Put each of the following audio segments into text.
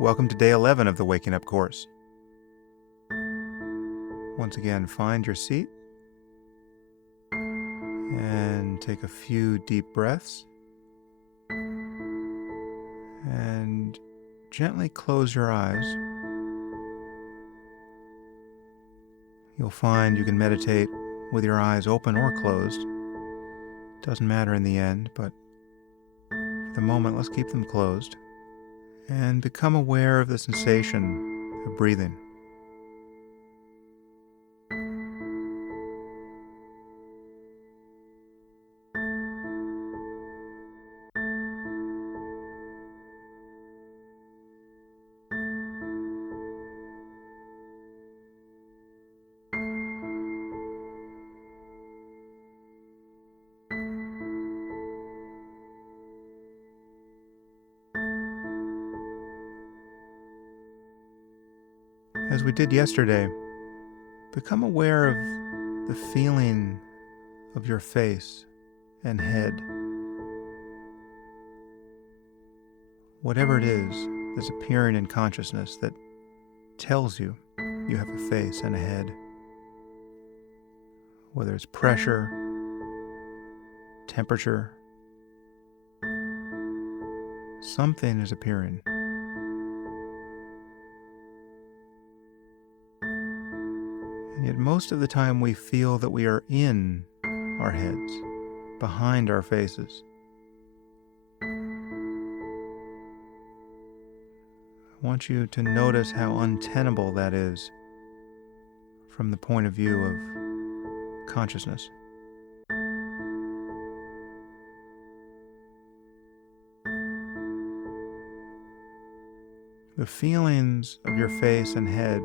Welcome to day 11 of the Waking Up course. Once again, find your seat and take a few deep breaths and gently close your eyes. You'll find you can meditate with your eyes open or closed. Doesn't matter in the end, but for the moment, let's keep them closed and become aware of the sensation of breathing. As we did yesterday, become aware of the feeling of your face and head. Whatever it is that's appearing in consciousness that tells you you have a face and a head. Whether it's pressure, temperature, something is appearing. And yet most of the time we feel that we are in our heads, behind our faces. I want you to notice how untenable that is from the point of view of consciousness. The feelings of your face and head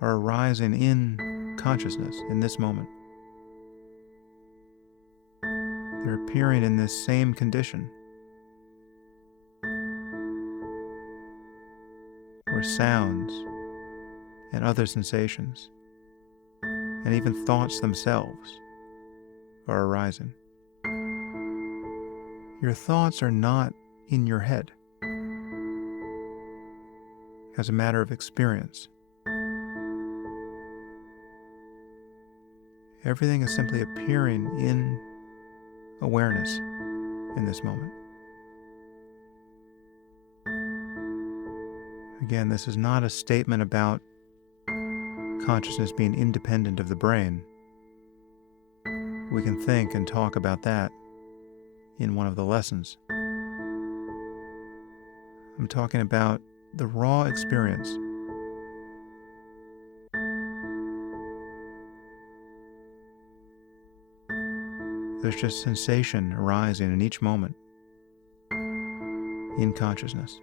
are arising in consciousness in this moment. They're appearing in this same condition where sounds and other sensations and even thoughts themselves are arising. Your thoughts are not in your head. As a matter of experience, everything is simply appearing in awareness in this moment. Again, this is not a statement about consciousness being independent of the brain. We can think and talk about that in one of the lessons. I'm talking about the raw experience. There's just sensation arising in each moment in consciousness.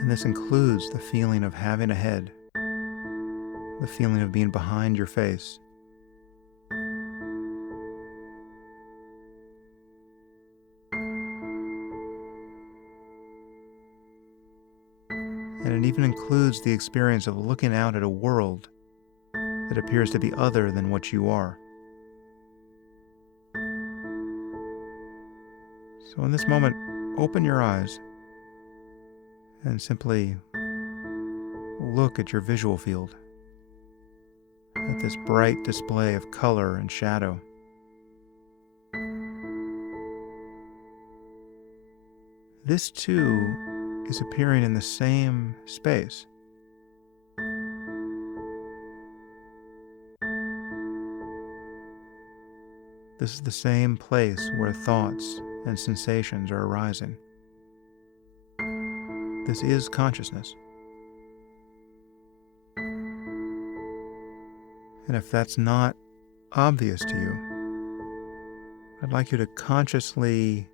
And this includes the feeling of having a head, the feeling of being behind your face. And it even includes the experience of looking out at a world that appears to be other than what you are. So in this moment, open your eyes and simply look at your visual field, at this bright display of color and shadow. This too is appearing in the same space. This is the same place where thoughts and sensations are arising. This is consciousness. And if that's not obvious to you, I'd like you to consciously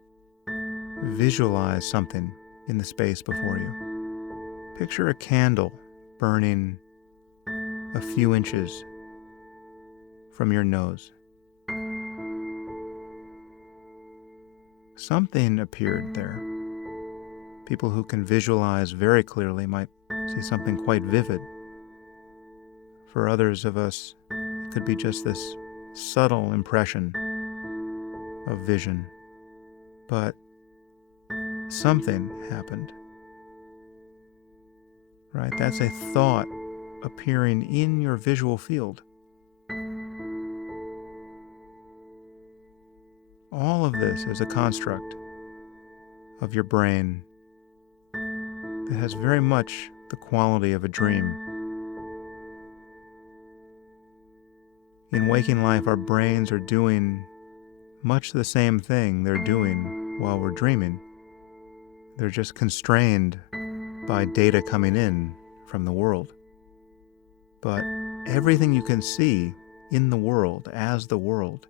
visualize something in the space before you. Picture a candle burning a few inches from your nose. Something appeared there. People who can visualize very clearly might see something quite vivid. For others of us, it could be just this subtle impression of vision. But something happened, right? That's a thought appearing in your visual field. All of this is a construct of your brain that has very much the quality of a dream. In waking life, our brains are doing much the same thing they're doing while we're dreaming. They're just constrained by data coming in from the world. But everything you can see in the world as the world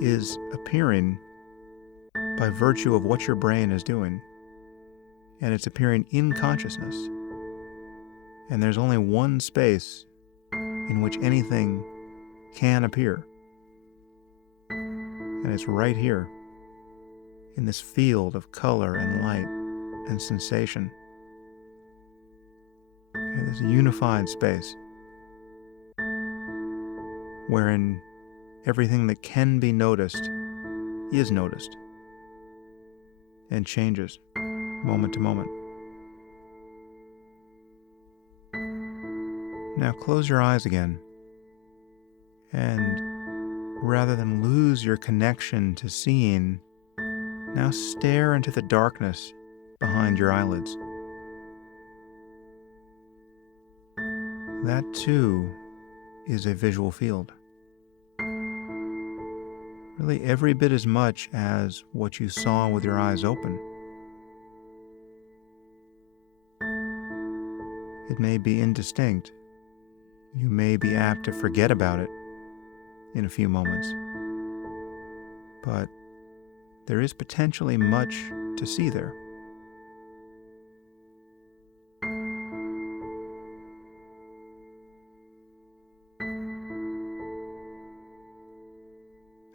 is appearing by virtue of what your brain is doing. And it's appearing in consciousness. And there's only one space in which anything can appear. And it's right here, in this field of color and light and sensation. Okay, this unified space wherein everything that can be noticed is noticed and changes moment to moment. Now close your eyes again, and rather than lose your connection to seeing, now stare into the darkness behind your eyelids. That too is a visual field. Really every bit as much as what you saw with your eyes open. It may be indistinct. You may be apt to forget about it in a few moments. But there is potentially much to see there.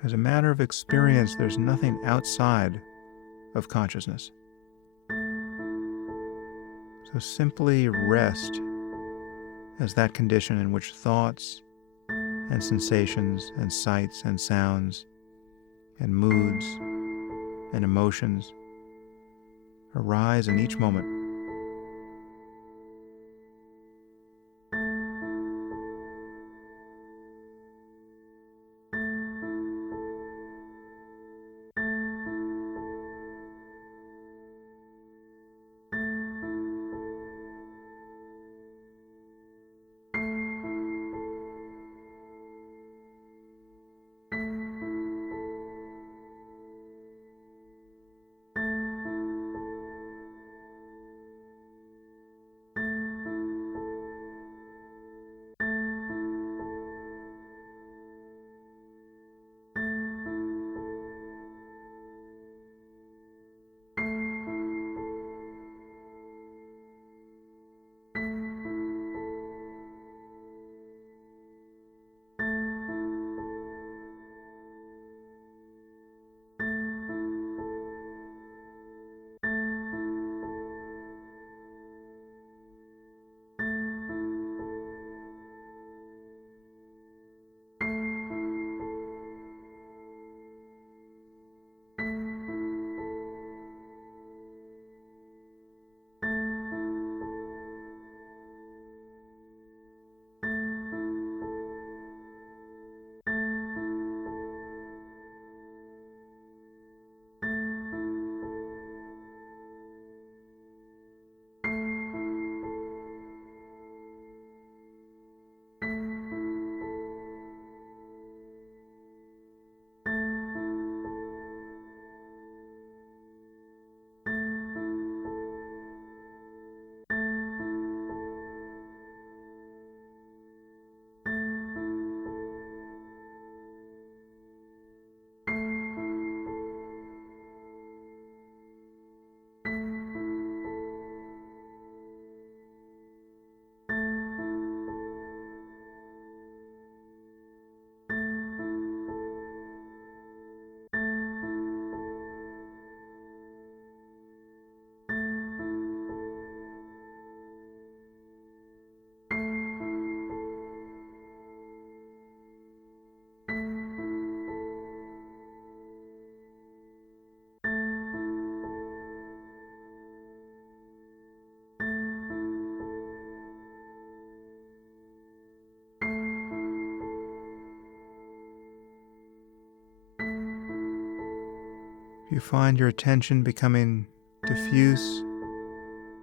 As a matter of experience, there's nothing outside of consciousness. So simply rest as that condition in which thoughts and sensations and sights and sounds and moods and emotions arise in each moment. you find your attention becoming diffuse,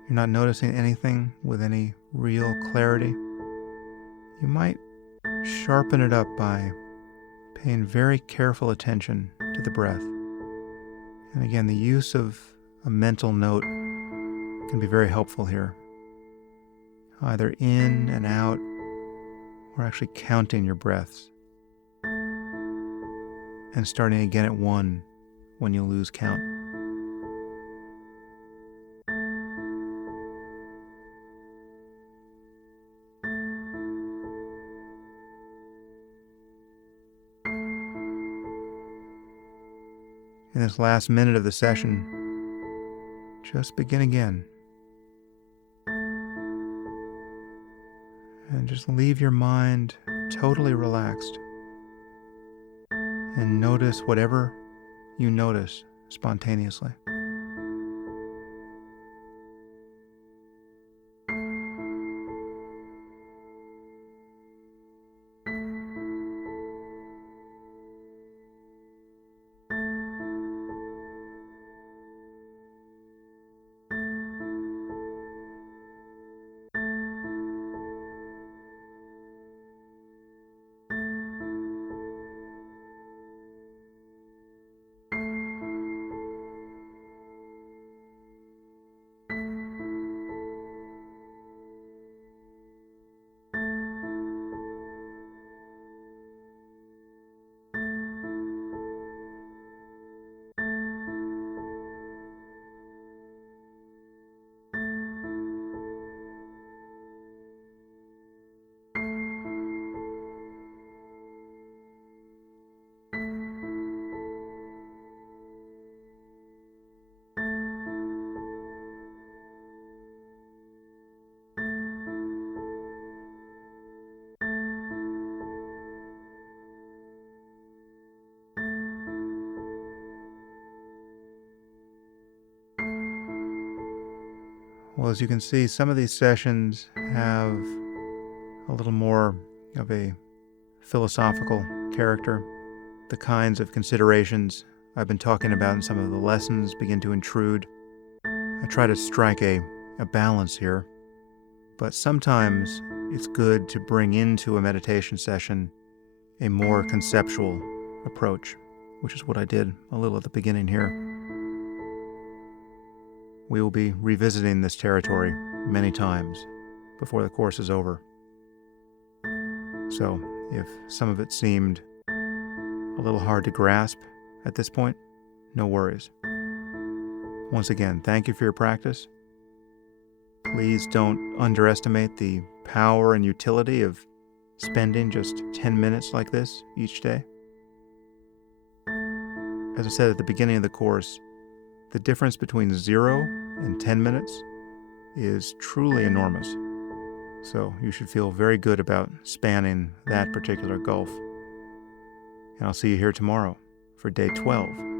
you're not noticing anything with any real clarity, you might sharpen it up by paying very careful attention to the breath. And again, the use of a mental note can be very helpful here. Either in and out, or actually counting your breaths. And starting again at 1 when you lose count. In this last minute of the session, just begin again. And just leave your mind totally relaxed. And notice whatever you notice spontaneously. Well, as you can see, some of these sessions have a little more of a philosophical character. The kinds of considerations I've been talking about in some of the lessons begin to intrude. I try to strike a balance here, but sometimes it's good to bring into a meditation session a more conceptual approach, which is what I did a little at the beginning here. We will be revisiting this territory many times before the course is over. So, if some of it seemed a little hard to grasp at this point, no worries. Once again, thank you for your practice. Please don't underestimate the power and utility of spending just 10 minutes like this each day. As I said at the beginning of the course, the difference between 0 and 10 minutes is truly enormous. So you should feel very good about spanning that particular gulf. And I'll see you here tomorrow for day 12